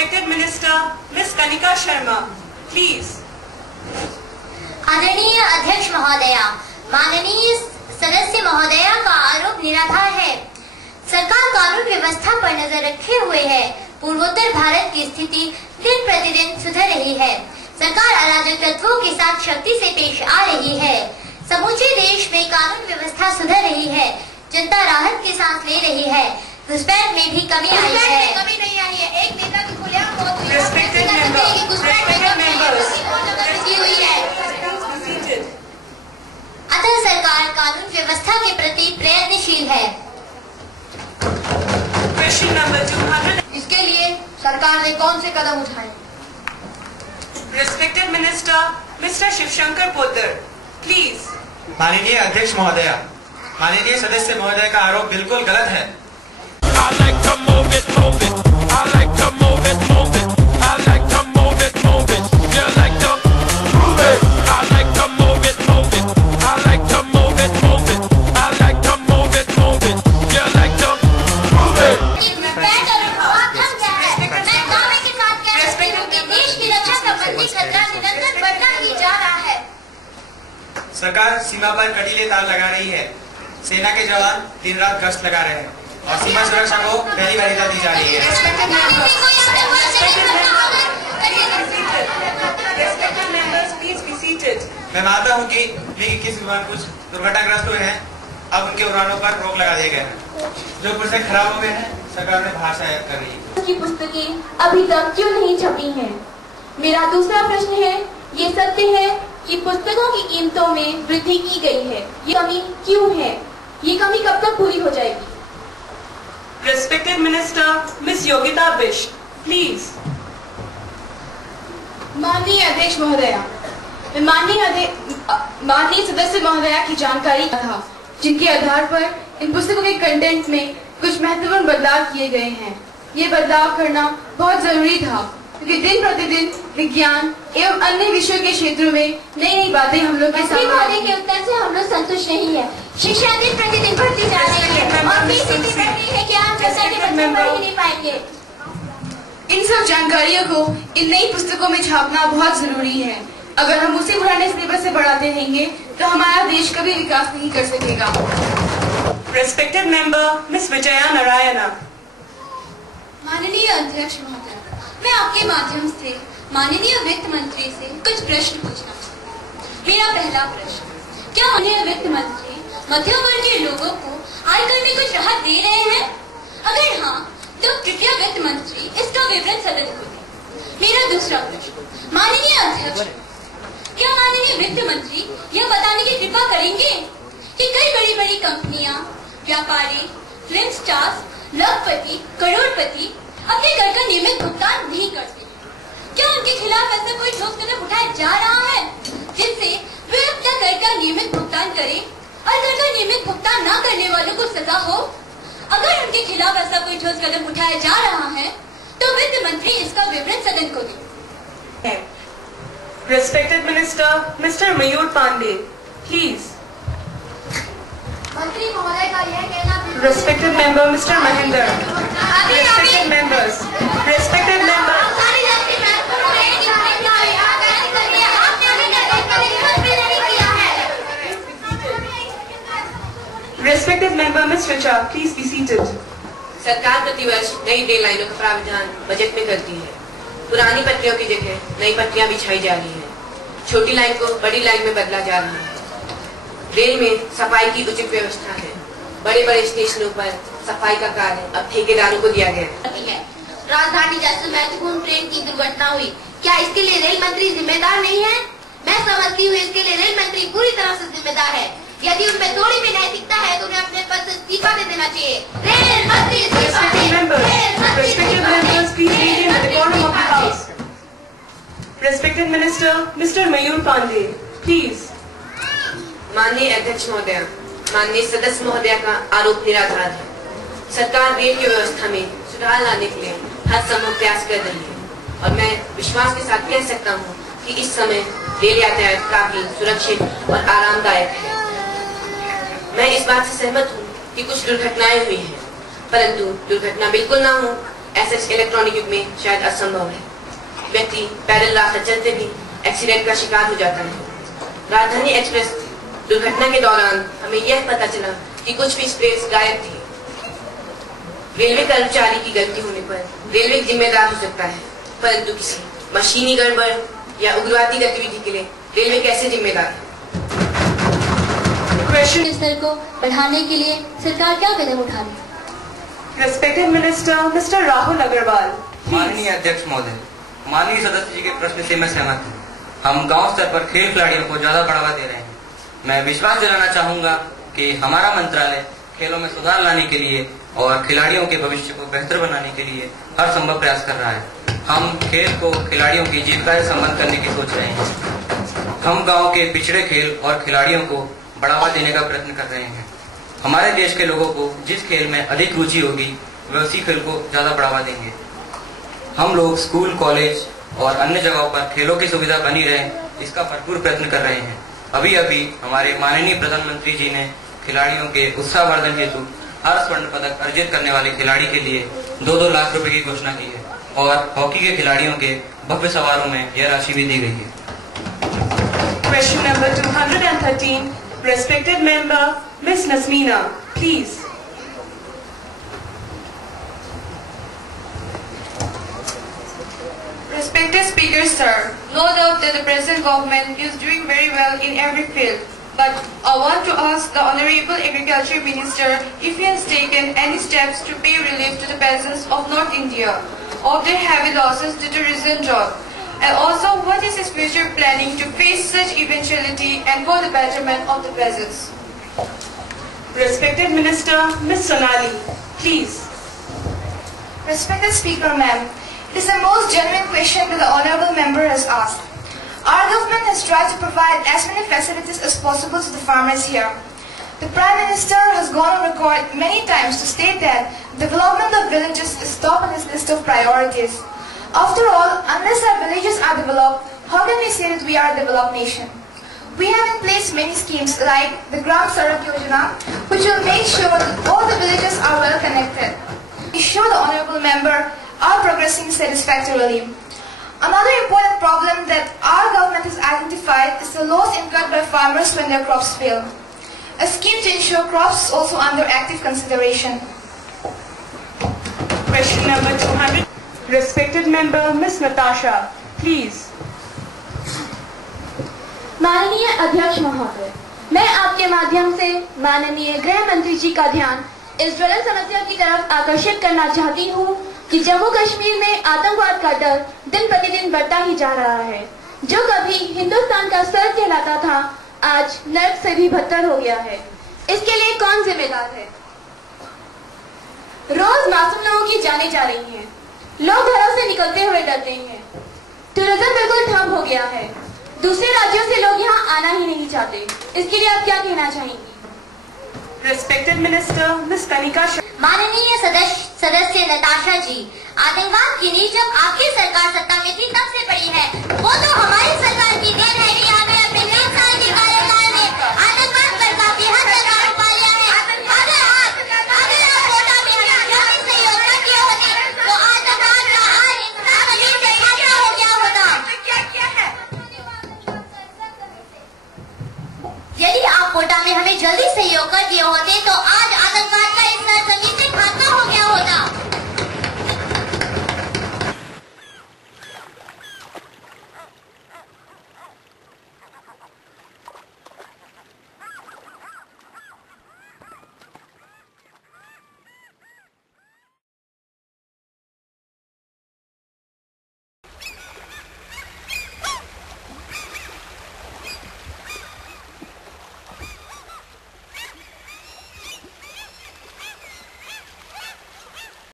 Respected Minister, Ms. Kanika Sharma, please. आदरणीय अध्यक्ष महोदया, माननीय सदस्य महोदया का आरोप निराधार है। सरकार कानून व्यवस्था पर नजर रखे हुए है। पूर्वोत्तर भारत की स्थिति दिन प्रतिदिन सुधर रही है। सरकार अराजक तत्वों के साथ शक्ति से पेश आ रही है। समूचे देश में कानून व्यवस्था सुधर रही है। जनता राहत की सांस ले रही है। घुसपैठ में भी कमी आई है। कमी नहीं आई है। एक नेता की खुलेआम मौत हुई है। Respected members, हुई है। अतः सरकार कानून व्यवस्था के प्रति प्रयत्नशील है। Question number 200. इसके लिए सरकार ने कौन से कदम उठाए? Respected Minister, Mr. Shivshankar Poddar, please. माननीय अध्यक्ष महोदया, माननीय सदस्य महोदय का आरोप बिल्कुल गलत है। I like to move it, move it. I like to move it, move it. I like to move it, move it. You like to move it. I like to move it, move it. I like to move it, move it. I like to move it, move it. You like to move it. घुसपैठ और उत्पाद थम गया है। मैं दावे के साथ कह सकती हूँ कि देश की रक्षा संबंधी खतरा निरंतर बढ़ता ही जा रहा है। सरकार सीमा पर कटीले तार लगा रही है। सेना के जवान दिन रात गश्त लगा रहे हैं और सीमा सुरक्षा को पहली वरीयता दी जा रही है। Respected members, please be seated. मैं मानता हूँ कि किस विमान कुछ दुर्घटनाग्रस्त हुए हैं। अब उनके उड़ानों पर रोक लगा दिए गए हैं। जो पुस्तक खराब हो गए हैं, सरकार ने भाषा आयात कर रही है। की पुस्तकें अभी तक क्यों नहीं छपी हैं? मेरा दूसरा प्रश्न है, ये सत्य है कि पुस्तकों की कीमतों में वृद्धि की गई है। ये कमी क्यों है? ये कमी कब तक पूरी हो जाएगी? Respected Minister, Ms. Yogita Bish, please. माननीय अध्यक्ष महोदया, मैं माननीय सदस्य महोदया की जानकारी था, जिनके आधार पर इन पुस्तकों के कंटेंट में कुछ महत्वपूर्ण बदलाव किए गए हैं। ये बदलाव करना बहुत जरूरी था, क्योंकि दिन प्रतिदिन विज्ञान एवं अन्य विषयों के क्षेत्रों में नई नई बातें हम लोग के सामने के उत्तर से हम लोग संतुष्ट नहीं है। शिक्षा दिन प्रतिदिन बढ़ती जा रही है और भी स्थिति बढ़ रही है कि आम जनता के बच्चे पढ़ ही नहीं पाएंगे। इन सब जानकारियों को इन नई पुस्तकों में छापना बहुत जरूरी है। अगर हम उसी पुराने सिलेबस से बढ़ाते रहेंगे तो हमारा देश कभी विकास नहीं कर सकेगा। Respected member, Ms. Vijaya Narayana. माननीय अध्यक्ष महोदय, मैं आपके माध्यम से माननीय वित्त मंत्री से कुछ प्रश्न पूछना चाहती हूँ। मेरा पहला प्रश्न, क्या माननीय वित्त मंत्री मध्यम वर्गीय लोगों को आयकर में कुछ राहत दे रहे हैं? अगर हाँ, तो कृपया वित्त मंत्री इसका विवरण सदन को दें। मेरा दूसरा प्रश्न, माननीय अध्यक्ष, क्या माननीय वित्त मंत्री यह बताने की कृपा करेंगे कि कई बड़ी बड़ी कंपनियां, व्यापारी, फिल्म स्टार्स, लखपति, करोड़पति अपने कर का नियमित भुगतान नहीं करते? क्या उनके खिलाफ ऐसा कोई ठोस कदम उठाया जा रहा है जिससे वे अपना कर का नियमित भुगतान करें और कर का नियमित भुगतान न करने वालों को सजा हो? अगर उनके खिलाफ ऐसा कोई ठोस कदम उठाया जा रहा है तो वित्त मंत्री इसका विवरण सदन को दें। Respected Minister, Mr. Mayur Pandey, please. मंत्री महोदय का यह कहना Respected member, Mr. Mahinder. Respected members, respected members. Respected member, Ms. Richa, please be seated. सरकार प्रतिवर्ष नई रेल लाइनों का प्रावधान बजट में करती है। पुरानी पटरियों की जगह नई पटरियां बिछाई जा रही है। छोटी लाइन को बड़ी लाइन में बदला जा रहा है। रेल में सफाई की उचित व्यवस्था है। बड़े बड़े स्टेशनों पर सफाई का कार्य अब ठेकेदारों को दिया गया है। राजधानी जैसे महत्वपूर्ण ट्रेन की दुर्घटना हुई, क्या इसके लिए रेल मंत्री जिम्मेदार नहीं है? मैं समझती हूँ इसके लिए रेल मंत्री पूरी तरह से जिम्मेदार है। यदि उनमें थोड़ी भी नैतिकता है तो उन्हें अपने पद से इस्तीफा दे देना चाहिए। रेल मंत्री इस्तीफा दें। Respected members, please maintain the decorum of the house. Respected Minister, Mr. Mayur Pandey, please. माननीय अध्यक्ष महोदय, माननीय सदस्य महोदय का आरोप निराधार है। सरकार रेल की व्यवस्था में सुधार लाने के लिए हर संभव प्रयास कर रही है और मैं विश्वास के साथ कह सकता हूँ कि इस समय रेल यातायात काफी सुरक्षित और आरामदायक है। मैं इस बात से सहमत हूँ कि कुछ दुर्घटनाएं हुई हैं, परंतु दुर्घटना बिल्कुल ना हो ऐसे इलेक्ट्रॉनिक युग में शायद असंभव है। व्यक्ति पैदल रास्ता चलते भी एक्सीडेंट का शिकार हो जाता है। राजधानी एक्सप्रेस दुर्घटना के दौरान हमें यह पता चला कि कुछ भी स्पेस गायब थी। रेलवे कर्मचारी की गलती होने पर रेलवे जिम्मेदार हो सकता है, परंतु किसी मशीनी गड़बड़ या उग्रवादी गतिविधि के लिए रेलवे कैसे जिम्मेदार है? क्वेश्चन स्तर को बढ़ाने के लिए सरकार क्या कदम उठा रही है? Respected Minister, Mr. Rahul Agarwal. माननीय अध्यक्ष महोदय, माननीय सदस्य जी के प्रश्न से मैं सहमत हूँ। हम गांव स्तर पर खेल खिलाड़ियों को ज्यादा बढ़ावा दे रहे हैं। मैं विश्वास दिलाना चाहूंगा कि हमारा मंत्रालय खेलों में सुधार लाने के लिए और खिलाड़ियों के भविष्य को बेहतर बनाने के लिए हर संभव प्रयास कर रहा है। हम खेल को खिलाड़ियों की जीविका से संबंध करने की सोच रहे हैं। हम गांव के पिछड़े खेल और खिलाड़ियों को बढ़ावा देने का प्रयत्न कर रहे हैं। हमारे देश के लोगों को जिस खेल में अधिक रुचि होगी वे उसी खेल को ज्यादा बढ़ावा देंगे। हम लोग स्कूल, कॉलेज और अन्य जगहों पर खेलों की सुविधा बनी रहे, इसका भरपूर प्रयत्न कर रहे हैं। अभी अभी हमारे माननीय प्रधानमंत्री जी ने खिलाड़ियों के उत्साहवर्धन हेतु हर स्वर्ण पदक अर्जित करने वाले खिलाड़ी के लिए 2-2 लाख रुपए की घोषणा की है और हॉकी के खिलाड़ियों के भव्य समारोह में यह राशि भी दी गई है। Question number 213. Respected member, Miss Nasmeena, please. Respected Speaker, sir, no doubt that the present government is doing very well in every field. But I want to ask the Honorable Agriculture Minister if he has taken any steps to pay relief to the peasants of North India of their heavy losses due to recent drought. And also, what is his future planning to face such eventuality and for the betterment of the peasants? Respected Minister, Miss Sonali, please. Respected Speaker, ma'am, it is a most genuine question that the Honourable Member has asked. Our government has tried to provide as many facilities as possible to the farmers here. The Prime Minister has gone on record many times to state that development of villages is top on his list of priorities. After all, unless our villages are developed, how can we say that we are a developed nation? We have in place many schemes like the Gram Sarak Yojana, which will make sure that all the villages are well connected. We sure the Honourable Member are progressing satisfactorily. Another important problem that our government has identified is the loss incurred by farmers when their crops fail. A scheme to ensure crops is also under active consideration. Question number 200. Respected member, Miss Natasha, please. माननीय अध्यक्ष महोदय, मैं आपके माध्यम से माननीय गृह मंत्री जी का ध्यान इस ज्वलंत समस्या की तरफ आकर्षित करना चाहती हूँ कि जम्मू कश्मीर में आतंकवाद का डर दिन प्रतिदिन बढ़ता ही जा रहा है। जो कभी हिंदुस्तान का स्वर्ग कहलाता था, आज नर्क से भी बदतर हो गया है। इसके लिए कौन जिम्मेदार है? रोज मासूम लोगों की जानें जा रही हैं। लोग घरों से निकलते हुए डरते हैं। टूरिज्म बिल्कुल ठप हो गया है। दूसरे राज्यों से लोग यहाँ आना ही नहीं चाहते। इसके लिए आप क्या कहना चाहेंगी? Respected Minister, Miss Kanika. माननीय सदस्य नताशा जी, आतंकवाद की नींव जब आपकी सरकार सत्ता में थी तब से पड़ी है। वो तो हमारी सरकार की देन